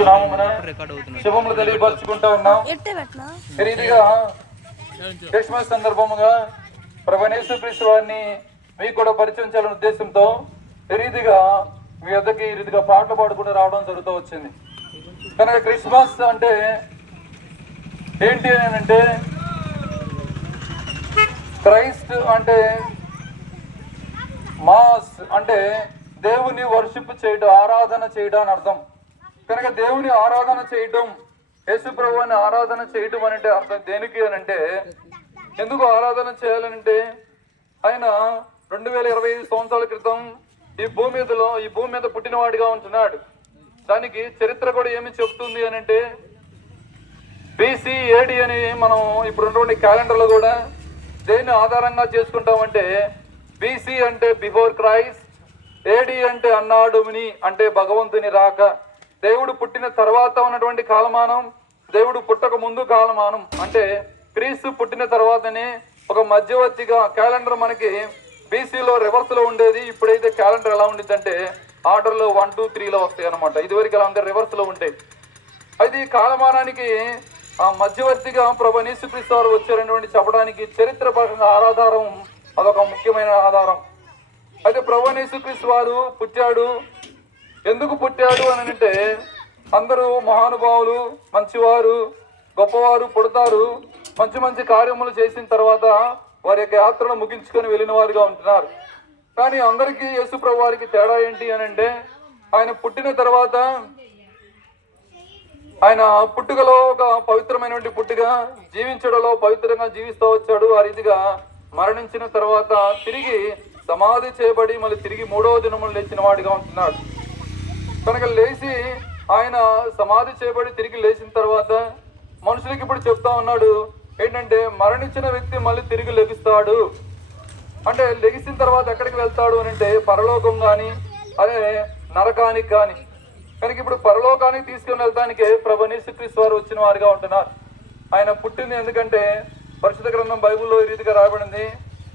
యేసుక్రీస్తు నామమున శుభములు తెలియపరుచుకుంటా ఉన్నాం. రీతిగా క్రిస్మస్ సందర్భముగా ప్రభువైన యేసుక్రీస్తు వారిని మీకు కూడా పరిచయం చేయాలనే ఉద్దేశంతో రీతిగా మీ వద్దకి ఈ రీతిగా పాటలు పాడుకుంటూ రావడం జరుగుతూ వచ్చింది. కనుక క్రిస్మస్ అంటే ఏంటి అని అంటే, క్రైస్ట్ అంటే మాస్ అంటే దేవుని వర్షిప్ చేయడం, ఆరాధన చేయడం అని అర్థం. కనుక దేవుని ఆరాధన చేయడం, యేసు ప్రభువుని ఆరాధన చేయడం అంటే అర్థం దేనికి అని అంటే, ఎందుకు ఆరాధన చేయాలంటే ఆయన 2025 సంవత్సరాల క్రితం ఈ భూమి మీద పుట్టినవాడిగా ఉంటున్నాడు. దానికి చరిత్ర కూడా ఏమి చెప్తుంది అని అంటే, BC AD అని మనం ఇప్పుడు ఉన్నటువంటి క్యాలెండర్లో కూడా దేన్ని ఆధారంగా చేసుకుంటామంటే, BC అంటే బిఫోర్ క్రైస్ట్, AD అంటే అన్నాడుని అంటే భగవంతుని రాక. దేవుడు పుట్టిన తర్వాత ఉన్నటువంటి కాలమానం, దేవుడు పుట్టక ముందు కాలమానం అంటే క్రీస్తు పుట్టిన తర్వాతనే ఒక మధ్యవర్తిగా క్యాలెండర్ మనకి BCలో రివర్స్లో ఉండేది. ఇప్పుడైతే క్యాలెండర్ ఎలా ఉండిద్ది అంటే ఆర్డర్లో 1, 2, 3లో వస్తాయి అనమాట. ఇదివరకు ఎలా ఉంటే రివర్స్లో ఉంటాయి. అయితే ఈ కాలమానానికి ఆ మధ్యవర్తిగా ప్రభువైన యేసుక్రీస్తు వారు వచ్చారనేటువంటి చెప్పడానికి చరిత్రపరంగా ఆధారం అదొక ముఖ్యమైన ఆధారం. అయితే ప్రభువైన యేసుక్రీస్తు వారు పుట్టాడు. ఎందుకు పుట్టాడు అని అంటే, అందరూ మహానుభావులు, మంచివారు, గొప్పవారు పుడతారు, మంచి మంచి కార్యములు చేసిన తర్వాత వారి యొక్క యాత్రను ముగించుకొని వెళ్ళిన వారుగా ఉంటున్నారు. కానీ అందరికీ యేసు ప్రభు వారికి తేడా ఏంటి అని అంటే, ఆయన పుట్టిన తర్వాత ఆయన పుట్టుకలో ఒక పవిత్రమైనటువంటి పుట్టుక, జీవించడంలో పవిత్రంగా జీవిస్తూ వచ్చాడు. ఆ రీతిగా మరణించిన తర్వాత తిరిగి సమాధి చేయబడి మళ్ళీ తిరిగి 3వ దినములు లేచిన వాడిగా ఉంటున్నాడు. కనుక లేచి ఆయన సమాధి చేయబడి తిరిగి లేచిన తర్వాత మనుషులకి ఇప్పుడు చెప్తా ఉన్నాడు ఏంటంటే, మరణించిన వ్యక్తి మళ్ళీ తిరిగి లెగిస్తాడు. అంటే లెగిసిన తర్వాత ఎక్కడికి వెళ్తాడు అని అంటే, పరలోకం కానీ అదే నరకానికి కానీ. కనుక ఇప్పుడు పరలోకానికి తీసుకుని వెళ్తానికే ప్రభువైన యేసుక్రీస్తు వారు వచ్చిన వారిగా ఉంటున్నారు. ఆయన పుట్టింది ఎందుకంటే, పరిశుద్ధ గ్రంథం బైబిల్లో ఈ రీతిగా రాయబడింది,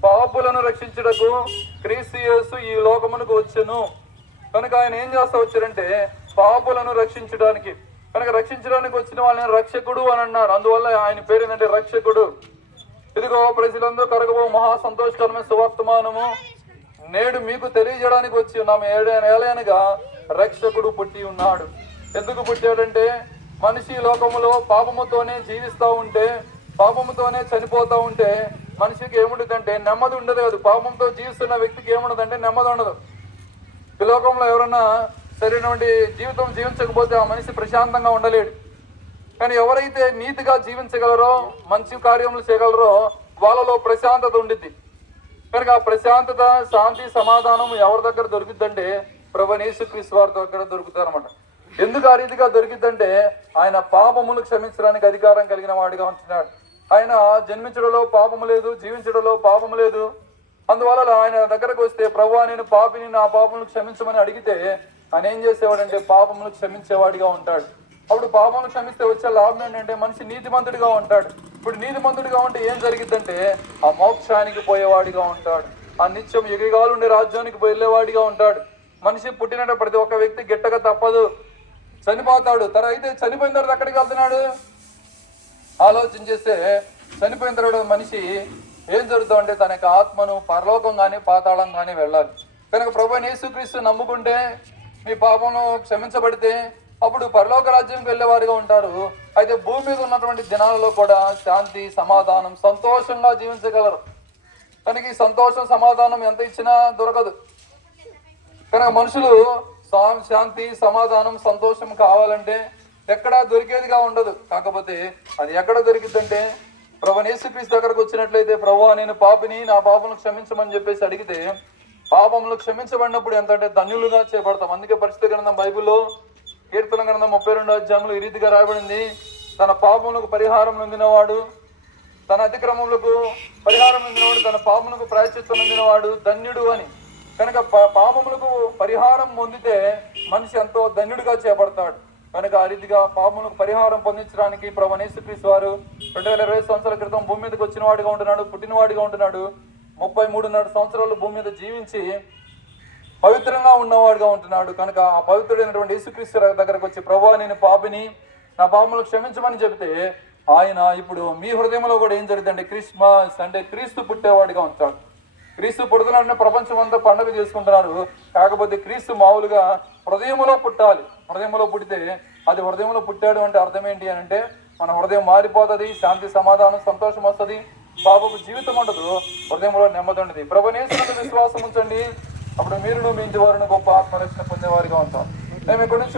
పాపులను రక్షించుటకు క్రీస్తు యేసు ఈ లోకమునకు వచ్చెను. కనుక ఆయన ఏం చేస్తా వచ్చారంటే, పాపులను రక్షించడానికి. కనుక రక్షించడానికి వచ్చిన వాళ్ళని రక్షకుడు అని అన్నారు. అందువల్ల ఆయన పేరు ఏంటంటే రక్షకుడు. ఇదిగో ప్రజలందరూ కరగబో మహా సంతోషకరమైన సువర్తమానము నేడు మీకు తెలియజేయడానికి వచ్చి ఉన్నాము. 7 ఏళ్ళనగా రక్షకుడు పుట్టి ఉన్నాడు. ఎందుకు పుట్టాడంటే, మనిషి లోకములో పాపముతోనే జీవిస్తూ ఉంటే, పాపముతోనే చనిపోతూ ఉంటే మనిషికి ఏముండదంటే నెమ్మది ఉండదు కదా. పాపంతో జీవిస్తున్న వ్యక్తికి ఏముండదంటే నెమ్మది ఉండదు. ఈ లోకంలో ఎవరన్నా సరైనటువంటి జీవితం జీవించకపోతే ఆ మనిషి ప్రశాంతంగా ఉండలేడు. కానీ ఎవరైతే నీతిగా జీవించగలరో, మంచి కార్యములు చేయగలరో వాళ్ళలో ప్రశాంతత ఉండిద్ది. కనుక ఆ ప్రశాంతత, శాంతి, సమాధానం ఎవరి దగ్గర దొరికిద్దంటే ప్రభువైన యేసుక్రీస్తు వారి దగ్గర దొరుకుతారు అనమాట. ఎందుకు ఆ రీతిగా దొరికిద్దంటే, ఆయన పాపములు క్షమించడానికి అధికారం కలిగిన వాడిగా ఉంటున్నాడు. ఆయన జన్మించడంలో పాపము లేదు, జీవించడంలో పాపము లేదు. అందువల్ల ఆయన దగ్గరకు వస్తే, ప్రభువా నేను పాపిని, నా పాపములు క్షమించమని అడిగితే ఆయన ఏం చేసేవాడంటే పాపములు క్షమించేవాడిగా ఉంటాడు. అప్పుడు పాపములు క్షమిస్తే వచ్చే లాభం ఏంటంటే మనిషి నీతిమంతుడిగా ఉంటాడు. ఇప్పుడు నీతిమంతుడిగా ఉంటే ఏం జరిగిద్దంటే ఆ మోక్షానికి పోయేవాడిగా ఉంటాడు. ఆ నిత్యం ఎగిరిగాలు ఉండే రాజ్యానికి వెళ్ళేవాడిగా ఉంటాడు. మనిషి పుట్టినట్టు ప్రతి ఒక్క వ్యక్తి గిట్టక తప్పదు, చనిపోతాడు. అయితే చనిపోయిన తర్వాత ఎక్కడికి వెళ్తున్నాడు ఆలోచన చేస్తే, చనిపోయిన తర్వాత మనిషి ఏం జరుగుతుందంటే తన యొక్క ఆత్మను పరలోకం కానీ పాతాళం కానీ వెళ్ళాలి. కనుక ప్రభువైన యేసుక్రీస్తు నమ్ముకుంటే, మీ పాపంలో క్షమించబడితే అప్పుడు పరలోక రాజ్యంకి వెళ్ళేవారుగా ఉంటారు. అయితే భూమి మీద ఉన్నటువంటి దినాలలో కూడా శాంతి, సమాధానం, సంతోషంగా జీవించగలరు. కనుక ఈ సంతోషం, సమాధానం ఎంత ఇచ్చినా దొరకదు. కనుక మనుషులు శాంతి, సమాధానం, సంతోషం కావాలంటే ఎక్కడా దొరికేదిగా ఉండదు. కాకపోతే అది ఎక్కడ దొరికిద్దంటే, ప్రభువైన యేసుక్రీస్తు దగ్గరకు వచ్చినట్లయితే, ప్రభువా నేను పాపిని, నా పాపములు క్షమించమని చెప్పేసి అడిగితే, పాపములు క్షమించబడినప్పుడు ఎంత అంటే ధన్యులుగా చేయబడతాం. అందుకే పరిశుద్ధ గ్రంథం బైబిల్లో కీర్తన గ్రంథం 32వ అధ్యాయంలో ఈ రీతిగా రాయబడింది, తన పాపములకు పరిహారం నొందినవాడు, తన అతిక్రమములకు పరిహారం నొందినవాడు, తన పాపములకు ప్రాయశ్చిత్తం నొందినవాడు ధన్యుడు అని. కనుక పాపములకు పరిహారం పొందితే మనిషి ఎంతో ధన్యుడిగా చేయబడతాడు. కనుక ఆ రీతిగా పాపములకు పరిహారం పొందించడానికి ప్రభువైన యేసుక్రీస్తు వారు 2020 సంవత్సరాల క్రితం భూమి మీదకి వచ్చిన వాడిగా ఉంటున్నాడు, పుట్టినవాడిగా ఉంటున్నాడు. 33.5 సంవత్సరాలు భూమి మీద జీవించి పవిత్రంగా ఉన్నవాడుగా ఉంటున్నాడు కనుక ఆ పవిత్రుడైనటువంటి యేసుక్రీస్తు దగ్గరకు వచ్చి ప్రభువా నేను పాపిని, నా పాపములు క్షమించమని చెబితే ఆయన ఇప్పుడు మీ హృదయంలో కూడా ఏం జరుగుతుందంటే క్రిస్మస్ అంటే క్రీస్తు పుట్టేవాడిగా ఉంటాడు. క్రీస్తు పుడుతున్నాడని ప్రపంచం అంతా పండుగ చేసుకుంటున్నారు. కాకపోతే క్రీస్తు మామూలుగా హృదయంలో పుట్టాలి. హృదయంలో పుట్టితే అది హృదయంలో పుట్టాడు అంటే అర్థం ఏంటి అని అంటే మన హృదయం మారిపోతుంది, శాంతి సమాధానం సంతోషం వస్తుంది, పాపపు జీవితం ఉండదు, హృదయంలో నెమ్మది ఉండదు. ప్రభువుని యేసునందు విశ్వాసం ఉంచండి, అప్పుడు మీరు మీ ఇంటి వారిని గొప్ప ఆత్మరక్షణ పొందేవారిగా ఉంటాం. మేము ఇక్కడి నుంచి